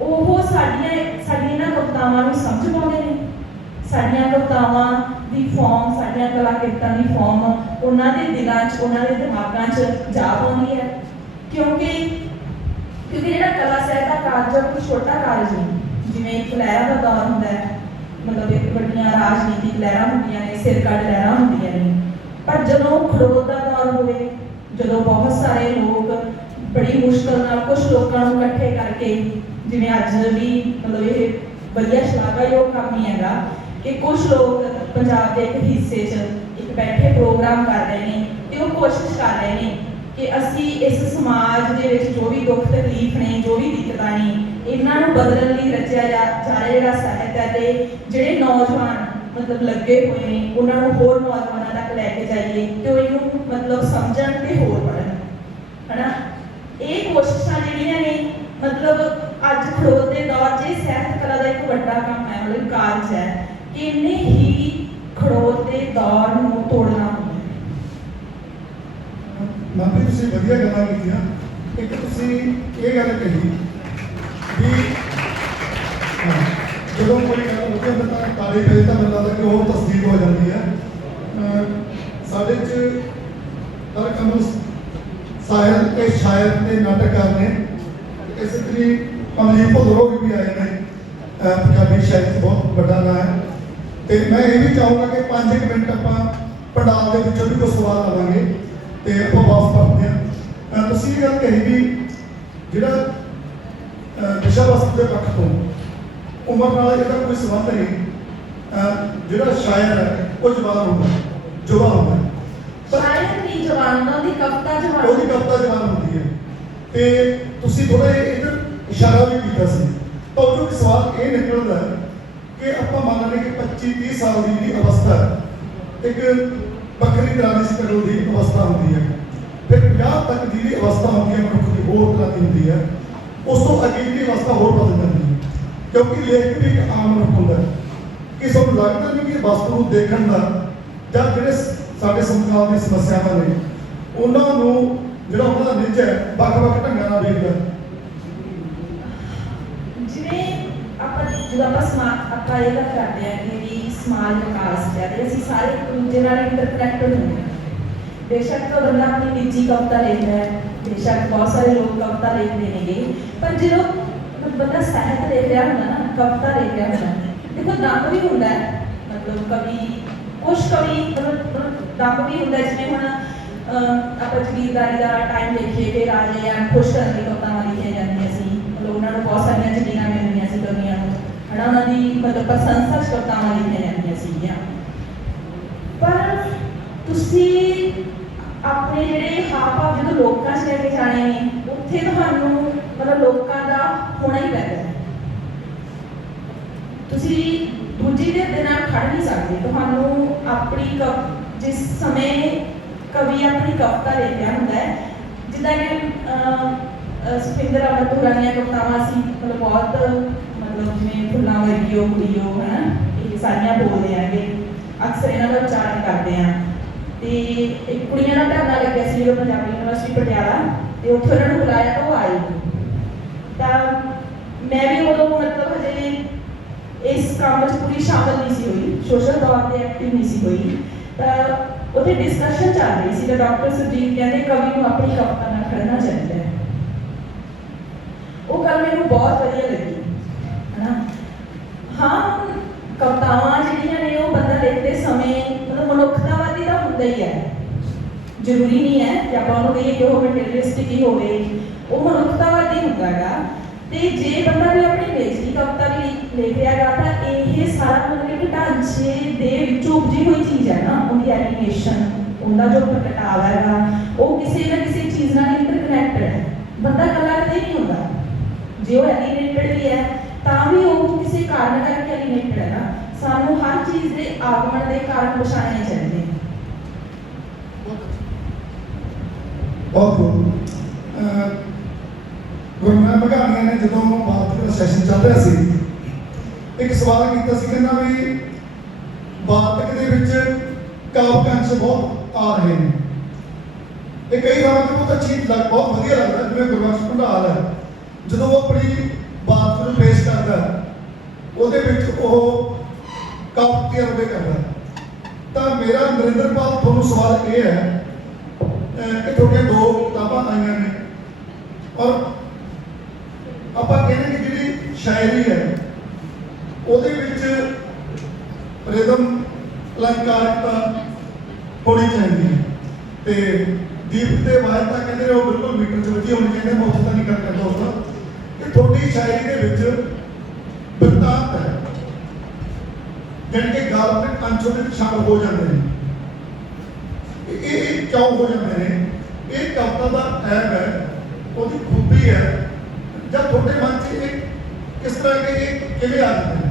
ਉਹ ਸਾਡੀਆਂ ਸਾਡੀਆਂ ਇਹਨਾਂ ਕਵਿਤਾਵਾਂ ਨੂੰ ਸਮਝ ਪਾਉਂਦੇ ਨੇ। ਸਾਡੀਆਂ ਕਵਿਤਾਵਾਂ ਦੀ ਫਾਰਮ ਸਾਡੀਆਂ ਕਲਾਕਿਰਤਾਂ ਦੀ ਫਾਰਮ ਉਹਨਾਂ ਦੇ ਦਿਲਾਂ 'ਚ, ਉਹਨਾਂ ਦੇ ਦਿਮਾਗਾਂ 'ਚ ਜਾ ਪਾਉਂਦੀ ਹੈ। ਕਿਉਂਕਿ ਕਿਉਂਕਿ ਜਿਹੜਾ ਕਲਾ ਸਾਹਿਤ ਦਾ ਕਾਰਜ ਹੈ ਕੋਈ ਛੋਟਾ ਕਾਰਜ ਨਹੀਂ। ਜਿਵੇਂ ਇੱਕ ਲਹਿਰਾਂ ਦਾ ਦੌਰ ਹੁੰਦਾ ਹੈ, ਮਤਲਬ ਇੱਕ ਵੱਡੀਆਂ ਰਾਜਨੀਤਿਕ ਲਹਿਰਾਂ ਹੁੰਦੀਆਂ ਨੇ ਸਿਰਕੱਢ ਲਹਿਰਾਂ ਹੁੰਦੀਆਂ ਨੇ। ਪਰ ਜਦੋਂ ਖੜੋਤ ਦਾ ਦੌਰ ਹੋਵੇ, ਜਦੋਂ ਬਹੁਤ ਸਾਰੇ ਲੋਕ ਬੜੀ ਮੁਸ਼ਕਲ ਨਾਲ ਕੁਝ ਲੋਕਾਂ ਨੂੰ ਇਕੱਠੇ ਕਰਕੇ ਜਿਵੇਂ ਅੱਜ ਵੀ ਮਤਲਬ ਇਹ ਵਧੀਆ ਸ਼ਲਾਘਾਯੋਗ ਕੰਮ ਹੀ ਹੈਗਾ ਕਿ ਕੁਝ ਲੋਕ ਪੰਜਾਬ ਦੇ ਇੱਕ ਹਿੱਸੇ 'ਚ ਇੱਕ ਬੈਠੇ ਪ੍ਰੋਗਰਾਮ ਕਰ ਰਹੇ ਨੇ ਤੇ ਉਹ ਕੋਸ਼ਿਸ਼ ਕਰ ਰਹੇ ਨੇ ਕਿ ਅਸੀਂ ਇਸ ਸਮਾਜ ਦੇ ਵਿੱਚ ਜੋ ਵੀ ਦੁੱਖ ਤਕਲੀਫ ਨੇ, ਜੋ ਵੀ ਦਿੱਕਤਾਂ ਨੇ, ਇਹਨਾਂ ਨੂੰ ਬਦਲਣ ਲਈ ਰਚਿਆ ਜਾ ਰਿਹਾ ਜਿਹੜਾ ਸਾਹਿਤ ਹੈ ਤੇ ਜਿਹੜੇ ਨੌਜਵਾਨ ਮਤਲਬ ਲੱਗੇ ਹੋਏ ਨੇ, ਉਹਨਾਂ ਨੂੰ ਹੋਰ ਨੌਜਵਾਨਾਂ ਤੱਕ ਲੈ ਕੇ ਜਾਈਏ ਤੇ ਉਹ ਇਹਨੂੰ ਮਤਲਬ ਸਮਝਣ ਤੇ ਹੋਰ ਪੜ੍ਹਨ। ਹਨਾ? ਇਹ ਕੋਸ਼ਿਸ਼ਾਂ ਜਿਹੜੀਆਂ ਨੇ ਮਤਲਬ ਅੱਜ ਖੜੋਤ ਦੇ ਦੌਰ 'ਚ ਇਹ ਸਾਹਿਤ ਕਲਾ ਦਾ ਇੱਕ ਵੱਡਾ ਕੰਮ ਹੈ ਮਤਲਬ ਕਾਰਜ ਹੈ ਕਿ ਇਹਨੇ ਹੀ ਖੜੋਤ ਦੇ ਦੌਰ ਨੂੰ ਤੋੜਨਾ ਹੁੰਦਾ ਹੈ। ਮੰਤਰੀ ਤੁਸੀਂ ਵਧੀਆ ਗੱਲਾਂ ਕੀਤੀਆਂ। ਇੱਕ ਤੁਸੀਂ ਇਹ ਗੱਲ ਕਹੀ ਵੀ ਹਾਂ, ਜਦੋਂ ਕੋਈ ਗੱਲ ਹੁੰਦੀ ਹੈ ਤਾਂ ਤਾਰੇ ਪਏ ਤਾਂ ਮੈਨੂੰ ਲੱਗਦਾ ਕਿ ਉਹ ਤਸਦੀਕ ਹੋ ਜਾਂਦੀ ਹੈ। ਅਹ, ਸਾਡੇ ਚ ਹਰ ਕਮਲ ਸਾਹਿਰ ਤੇ ਸ਼ਾਇਰ ਤੇ ਨਾਟਕਕਾਰ ਨੇ ਇਸੇ ਤਰੀ ਅਮਲੀ ਭੁੱਲਰੋਗ ਵੀ ਆਏ ਨੇ। ਪੰਜਾਬੀ ਸ਼ਾਇਰ ਬਹੁਤ ਵੱਡਾ ਨਾਂ ਹੈ। ਤੇ ਮੈਂ ਇਹ ਵੀ ਚਾਹੂੰਗਾ ਕਿ 5 ਮਿੰਟ ਆਪਾਂ ਪੰਡਾਲ ਦੇ ਵਿੱਚੋਂ ਵੀ ਕੁਝ ਸਵਾਲ ਲਵਾਂਗੇ ਤੇ ਆਪਾਂ ਵਾਪਸ ਪਰਤਦੇ ਹਾਂ। ਤੁਸੀਂ ਗੱਲ ਕਹੀ ਵੀ ਜਿਹੜਾ ਅਹ, ਵਿਸ਼ਾ ਵਸਤੂ ਦੇ ਪੱਖ ਤੋਂ ਉਮਰ ਨਾਲ ਇਹਦਾ ਕੋਈ ਸੰਬੰਧ ਨਹੀਂ। ਜਿਹੜਾ ਸ਼ਾਇਰ ਹੈ ਉਹ ਜਵਾਨ ਹੁੰਦਾ ਹੈ, ਜਵਾਨ ਹੁੰਦਾ ਸ਼ਾਇਰ ਦੀ ਜਵਾਨ ਦਾ ਦੀ ਕਵਿਤਾ ਜਵਾਨ ਉਹਦੀ ਕਵਿਤਾ ਜਵਾਨ ਹੁੰਦੀ ਹੈ। ਤੇ ਤੁਸੀਂ ਥੋੜਾ ਇਧਰ ਇਸ਼ਾਰਾ ਵੀ ਕੀਤਾ ਸੀ। ਤਾਂ ਉਹ ਸਵਾਲ ਇਹ ਨਿਕਲਦਾ ਕਿ ਆਪਾਂ ਮੰਨ ਲਈਏ ਕਿ 25 30 ਸਾਲ ਦੀ ਜਿਹੜੀ ਅਵਸਥਾ ਹੈ, ਇੱਕ ਵੱਖਰੀ ਤਰ੍ਹਾਂ ਦੀ ਸਟਰਗਲ ਦੀ ਅਵਸਥਾ ਹੁੰਦੀ ਹੈ। ਫਿਰ 50 ਤੱਕ ਦੀ ਅਵਸਥਾ ਹੁੰਦੀ ਹੈ, ਮਨੁੱਖ ਦੀ ਹੋਰ ਤਰ੍ਹਾਂ ਦੀ ਹੁੰਦੀ ਹੈ। ਉਸ ਤੋਂ ਅੱਗੇ ਦੀ ਅਵਸਥਾ ਹੋਰ ਬਦਲ ਜਾਂਦੀ ਹੈ। ਕਿਉਂਕਿ ਲੇਖ ਵੀ ਇੱਕ ਆਮ ਮਨੁੱਖ ਹੁੰਦਾ ਹੈ। ਕਿ ਸਾਨੂੰ ਲੱਗਦਾ ਨਹੀਂ ਕਿ ਵਸਤੂ ਨੂੰ ਦੇਖਣ ਦਾ ਜਾਂ ਜਿਹੜੇ ਸਾਡੇ ਸਮਕਾਲ ਦੀਆਂ ਸਮੱਸਿਆਵਾਂ ਨੇ। ਉਹਨਾਂ ਨੂੰ ਜਿਹੜਾ ਉਹਨਾਂ ਦਾ ਨਿੱਜ ਹੈ ਵੱਖ-ਵੱਖ ਢੰਗਾਂ ਨਾਲ ਵੇਖਦਾ ਜਿਵੇਂ ਆਪਾਂ ਜਦੋਂ ਆਪਾਂ ਸਮਾਜ ਆਪਾਂ ਇਹ ਗੱਲ ਕਰਦੇ ਆ ਕਿ ਵੀ ਸਮਾਜ ਵਿਕਾਸ ਹੈ ਅਸੀਂ ਸਾਰੇ ਇੱਕ ਦੂਜੇ ਨਾਲ ਇੰਟਰਕਨੈਕਟਡ ਹੁੰਦੇ ਹਾਂ। ਬੇਸ਼ੱਕ ਤਾਂ ਬੰਦਾ ਆਪਣੀ ਨਿੱਜੀ ਕਵਿਤਾ ਲਿਖਦਾ ਹੈ, ਬੇਸ਼ੱਕ ਬਹੁਤ ਸਾਰੇ ਲੋਕ ਕਵਿਤਾ ਲਿਖਦੇ ਨੇਗੇ, ਪਰ ਜਦੋਂ ਬੰਦਾ ਸਾਹਿਤ ਲਿਖ ਰਿਹਾ ਹੁੰਦਾ ਨਾ, ਕਵਿਤਾ ਲਿਖ ਰਿਹਾ ਹੁੰਦਾ, ਦੇਖੋ ਦਮ ਵੀ ਹੁੰਦਾ ਮਤਲਬ ਕਵੀ ਕੁਛ ਕਵੀ ਮਤਲਬ ਦਮ ਵੀ ਹੁੰਦਾ ਜਿਵੇਂ ਹੁਣ ਆਪਾਂ ਜ਼ਮੀਨਦਾਰੀ ਦਾ ਟਾਈਮ ਦੇਖੀਏ ਕਿ ਰਾਜੇ ਆ, ਖੁਸ਼ ਕਰਨ ਦੀ ਕਵਿਤਾਵਾਂ ਲਿਖੀਆਂ ਜਾਂਦੀਆਂ ਸੀ। ਮਤਲਬ ਉਹਨਾਂ ਨੂੰ ਬਹੁਤ ਸਾਰੀਆਂ ਜ਼ਮੀਨਾਂ ਮਿਲਦੀਆਂ ਸੀ ਕਵੀਆਂ ਨੂੰ। ਹਨਾ, ਉਹਨਾਂ ਦੀ ਮਤਲਬ ਪ੍ਰਸ਼ੰਸਾ 'ਚ ਕਵਿਤਾਵਾਂ ਲਿਖੀਆਂ ਜਾਂਦੀਆਂ ਸੀਗੀਆਂ। ਪਰ ਤੁਸੀਂ ਆਪਣੇ ਜਿਹੜੇ ਹਾਵ ਭਾਵ ਜਦੋਂ ਲੋਕਾਂ 'ਚ ਲੈ ਕੇ ਜਾਣੇ ਨੇ, ਉੱਥੇ ਤੁਹਾਨੂੰ ਮਤਲਬ ਲੋਕਾਂ ਦਾ ਹੋਣਾ ਹੀ ਪੈਂਦਾ ਤੁਸੀਂ ਦੂਜੀ ਦੇ ਦੇ ਨਾਲ ਖੜ ਨਹੀਂ ਸਕਦੇ। ਤੁਹਾਨੂੰ ਆਪਣੀ ਕਵ, ਜਿਸ ਸਮੇਂ ਕਵੀ ਆਪਣੀ ਕਵਿਤਾ ਲਿਖਿਆ ਹੁੰਦਾ ਹੈ, ਜਿੱਦਾਂ ਕਿ ਸੁਖਿੰਦਰ ਅਮਰਪੁਰਾ ਦੀਆਂ ਕਵਿਤਾਵਾਂ ਸੀ ਮਤਲਬ ਬਹੁਤ, ਮਤਲਬ ਜਿਵੇਂ ਫੁੱਲਾਂ ਵਰਗੀਓ ਕੁੜੀਓ ਹੈ ਇਹ ਸਾਰੀਆਂ ਬੋਲਦੇ ਆਗੇ ਅਕਸਰ ਇਹਨਾਂ ਦਾ ਉਚਾਰਨ ਕਰਦੇ ਆ ਤੇ ਇੱਕ ਕੁੜੀਆਂ ਦਾ ਧਰਨਾ ਲੱਗਿਆ ਸੀ ਜਦੋਂ ਪੰਜਾਬੀ ਯੂਨੀਵਰਸਿਟੀ ਪਟਿਆਲਾ, ਤੇ ਉੱਥੇ ਉਹਨਾਂ ਨੂੰ ਬੁਲਾਇਆ ਤਾਂ ਉਹ ਆਈ ਤਾਂ ਮੈਂ ਵੀ ਉਦੋਂ ਮਤਲਬ ਹਜੇ ਇਸ ਕੰਮ ਵਿੱਚ ਪੂਰੀ ਸ਼ਾਮਲ ਨਹੀਂ ਸੀ ਹੋਈ, ਸੋਸ਼ਲ ਤੌਰ ਤੇ ਐਕਟਿਵ ਨਹੀਂ ਸੀ ਹੋਈ। ਤਾਂ ਉੱਥੇ ਡਿਸਕਸ਼ਨ ਚੱਲ ਰਹੀ ਸੀ ਤਾਂ ਡਾਕਟਰ ਸੁਜੀਤ ਕਹਿੰਦੇ, ਕਵੀ ਨੂੰ ਆਪਣੀ ਕਵਿਤਾ ਨਾਲ ਖੜਨਾ ਚਾਹੀਦਾ ਹੈ। ਉਹ ਗੱਲ ਮੈਨੂੰ ਬਹੁਤ ਵਧੀਆ ਲੱਗੀ, ਹਨਾ? ਹਾਂ, ਕਵਿਤਾਵਾਂ ਜਿਹੜੀਆਂ ਨੇ ਉਹ ਬੰਦਾ ਲਿਖਦੇ ਸਮੇਂ ਮਤਲਬ ਮਨੁੱਖਤਾਵਾਦੀ ਤਾਂ ਹੁੰਦਾ ਹੀ ਹੈ। ਜ਼ਰੂਰੀ ਨਹੀਂ ਹੈ ਕਿ ਆਪਾਂ ਉਹਨੂੰ ਕਹੀਏ ਕਿ ਉਹ ਮਟੀਰੀਅਲਿਸਟਿਕ ਹੀ ਹੋਵੇ। ਉਹ ਮਨੁੱਖਤਾਵਾਦੀ ਹੁੰਦਾ ਤੇ ਜੇ ਬੰਦਾ ਵੀ ਆਪਣੀ ਨਿੱਜੀ ਕਵਿਤਾ ਵੀ ਲਿਖ- ਲਿਖ ਰਿਹਾ ਗਾ ਤਾਂ ਇਹ ਸਾਰਾ ਮਤਲਬ ਕਿ ਢਾਂਚੇ ਦੇ ਵਿੱਚੋਂ ਉਪਜੀ ਹੋਈ ਚੀਜ਼ ਹੈ ਨਾ, ਉਹਦੀ ਐਨੀਮੇਸ਼ਨ ਉਹਦਾ ਜੋ ਪ੍ਰਗਟਾਵਾ ਹੈਗਾ, ਉਹ ਕਿਸੇ ਨਾ ਕਿਸੇ ਚੀਜ਼ ਨਾਲ ਇੰਟਰਕਨੈਕਟਡ ਹੈ। ਬੰਦਾ ਇਕੱਲਾ ਕਦੇ ਨਹੀਂ ਹੁੰਦਾ। ਜੇ ਉਹ ਐਲੀਨੇਟਡ ਵੀ ਹੈ, ਤਾਂ ਵੀ ਉਹ ਕਿਸੇ ਕਾਰਨ ਕਰਕੇ ਐਲੀਨੇਟਡ ਹੈ ਨਾ। ਸਾਨੂੰ ਹਰ ਚੀਜ਼ ਦੇ ਆਗਮਨ ਦੇ ਕਾਰਨ ਪਛਾਣਨੇ ਚਾਹੀਦੇ ਨੇ ਬਹੁਤ ਬਹੁਤ। ਅਹ ਗੁਰਨਾਮ ਬਗਾਨੀਆਂ ਨੇ ਜਦੋਂ ਬਾਤ ਦਾ ਸੈਸ਼ਨ ਚੱਲ ਰਿਹਾ ਸੀ ਇੱਕ ਸਵਾਲ ਕੀਤਾ ਸੀ ਕਹਿੰਦਾ ਵੀ ਬਾਤਕ ਦੇ ਵਿੱਚ ਕਾਵਿਕਾਂਸ਼ ਬਹੁਤ ਆ ਰਹੇ ਨੇ। ਇਹ ਕਈ ਵਾਰ ਤੇ ਬਹੁਤ ਅੱਛੀ ਲੱਗ, ਬਹੁਤ ਵਧੀਆ ਲੱਗਦਾ, ਜਿਵੇਂ ਗੁਰਬਖਸ਼ ਭੰਡਾਲ ਹੈ। ਜਦੋਂ ਉਹ ਆਪਣੀ ਬਾਤ ਨੂੰ ਪੇਸ਼ ਕਰਦਾ ਉਹਦੇ ਵਿੱਚ ਉਹ ਕਾਵਿ ਅਰਵੇ ਕਰਦਾ ਤਾਂ ਮੇਰਾ ਨਰਿੰਦਰਪਾਲ, ਤੁਹਾਨੂੰ ਸਵਾਲ ਇਹ ਹੈ ਕਿ ਤੁਹਾਡੀਆਂ ਦੋ ਕਿਤਾਬਾਂ ਆਈਆਂ ਨੇ। ਔਰ ਆਪਾਂ ਕਹਿੰਦੇ ਕਿ ਜਿਹੜੀ ਸ਼ਾਇਰੀ ਹੈ ਉਹਦੇ ਵਿੱਚ ਰਿਦਮ ਅਲੰਕਾਰਿਕਤਾ ਹੋਣੀ ਚਾਹੀਦੀ ਹੈ। ਤੇ ਦੀਪ ਦੇ ਵਾਇਰਤਾ ਕਹਿੰਦੇ ਨੇ ਉਹ ਬਿਲਕੁਲ ਮੀਟਰ ਚ ਵਧੀ ਹੋਣੀ ਚਾਹੀਦੀ ਹੈ, ਮੈਂ ਤਾਂ ਨਹੀਂ ਕਰਦਾ ਦੋਸਤੋ ਕਿ ਤੁਹਾਡੀ ਸ਼ਾਇਰੀ ਦੇ ਵਿੱਚ ਬਿਰਤਾਂਤ ਹੈ। ਜਾਣੀ ਕਿ ਗਾਲਪਿਕ ਅੰਸ਼ ਉਹਦੇ ਵਿੱਚ ਸ਼ਾਮਲ ਹੋ ਜਾਂਦੇ ਨੇ। ਇਹ ਇਹ ਕਿਉਂ ਹੋ ਜਾਂਦੇ ਨੇ? ਇਹ ਕਵਿਤਾ ਦਾ ਐਬ ਹੈ, ਉਹਦੀ ਖੂਬੀ ਹੈ, ਜਾਂ ਤੁਹਾਡੇ ਮਨ 'ਚ ਇਹ ਕਿਸ ਤਰ੍ਹਾਂ ਕਿ ਇਹ ਕਿਵੇਂ ਆ ਜਾਂਦੇ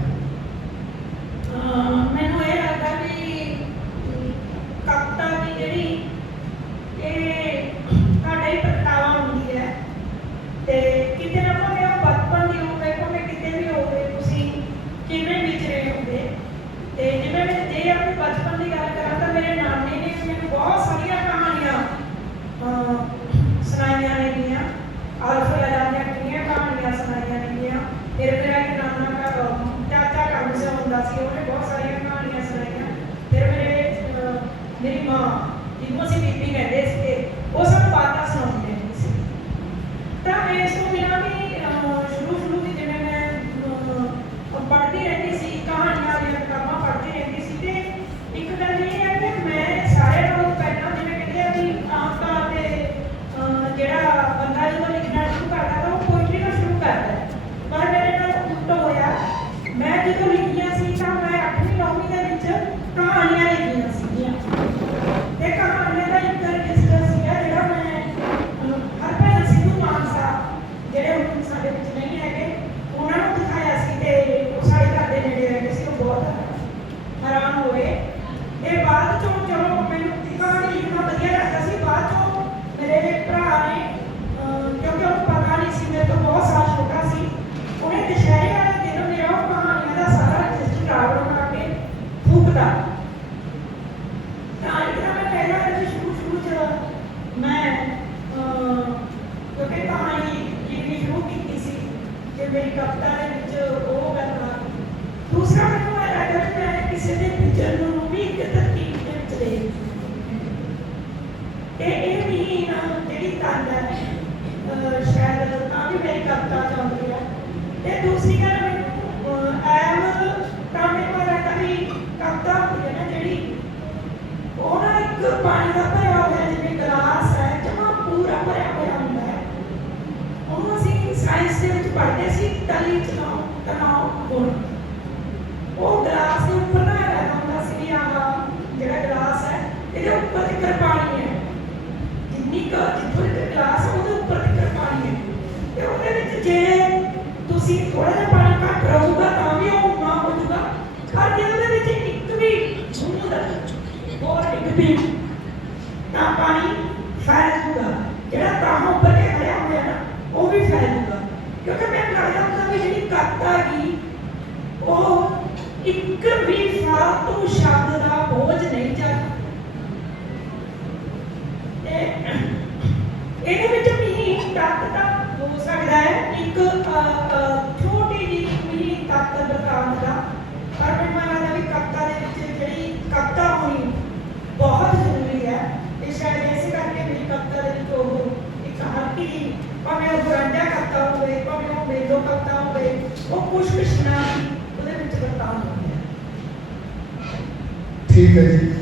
ਪਾਣੀ ਦਾ ਭਰਿਆ ਹੋਇਆ ਜਿਵੇਂ ਗਲਾਸ ਹੈ, ਜਮਾ ਪੂਰਾ ਭਰਿਆ ਹੋਇਆ ਹੁੰਦਾ ਹੈ। ਉਹਨੂੰ ਅਸੀਂ ਸਾਇੰਸ ਦੇ ਵਿੱਚ ਪੜ੍ਹਦੇ ਸੀ, ਤਲੀ ਚਲਾਓ ਤਣਾਓ ਗੁਣ। ਉਹ ਗਲਾਸ ਦੇ ਉੱਪਰ ਨਾ ਰਹਿੰਦਾ ਹੁੰਦਾ ਸੀ ਵੀ ਆਹ ਜਿਹੜਾ ਗਲਾਸ ਹੈ, ਇਹਦੇ ਉੱਪਰ ਤੱਕ ਪਾਣੀ ਹੈ। ਜਿੰਨੀ ਕੁ, ਜਿੱਥੋਂ ਤੱਕ ਗਲਾਸ ਉਹਦੇ ਉੱਪਰ ਤੱਕ ਪਾਣੀ ਹੈ। ਤੇ ਉਹਦੇ ਵਿੱਚ ਜੇ ਤੁਸੀਂ ਥੋੜਾ ਜਿਹਾ ਪਾਣੀ ਘੱਟ ਰਹੂਗਾ, ਤਾਂ ਵੀ ਉਹ ਮਾਂ ਹੋ ਜੂਗਾ ਪਰ ਜੇ ਉਹਦੇ ਵਿੱਚ ਇੱਕ ਵੀ ਛੂਹ ਦਾ, ਹੋਰ ਇੱਕ ਵੀ ਉਹ ਵੀ ਫੈਲ ਜੂਗਾ ਕਿਉਂਕਿ ਮੈਨੂੰ ਲੱਗਦਾ ਹੁੰਦਾ ਵੀ ਜਿਹੜੀ ਕੱਤ ਹੈਗੀ ਉਹ ਇੱਕ ਵੀ ਫਾਲਤੂ ਸ਼ਬਦ ਦਾ ਬੋਝ ਨਹੀਂ ਚੱਕ ਤੇ ਇਹਦੇ ਵਿੱਚ ਵੀ ਤੱਤ ਤਾਂ ਹੋ ਸਕਦਾ ਹੈ ਇੱਕ ਅ, ਅ, ਛੋਟੀ ਜਿਹੀ ਵੀ ਤੱਤ ਬਤਾਉਣ ਦਾ ਪਰ ਮੈਨੂੰ ਲੱਗਦਾ ਵੀ ਕਵਿਤਾ ਦੇ ਵਿੱਚ ਜਿਹੜੀ ਕਵਿਤਾ ਹੋਣੀ ਬਹੁਤ ਜ਼ਰੂਰੀ ਹੈ ਤੇ ਸ਼ਾਇਦ ਇਸੇ ਕਰਕੇ ਮੇਰੀ ਕਵਿਤਾ ਦੇ ਵਿੱਚ ਉਹ ਇੱਕ ਹਲਕੀ ਜਿਹੀ ਭਾਵੇਂ ਉਹ ਬਰਾਂਡਾ ਕਰਤਾ ਹੋਵੇ, ਭਾਵੇਂ ਉਹ ਮੇਲੋ ਕਵਿਤਾ ਹੋਵੇ, ਉਹ ਕੁਛ ਕੁਛ ਨਾ ਉਹਦੇ ਵਿੱਚ ਬਤਾਉਣ ਹੁੰਦੀ ਠੀਕ ਹੈ ਜੀ।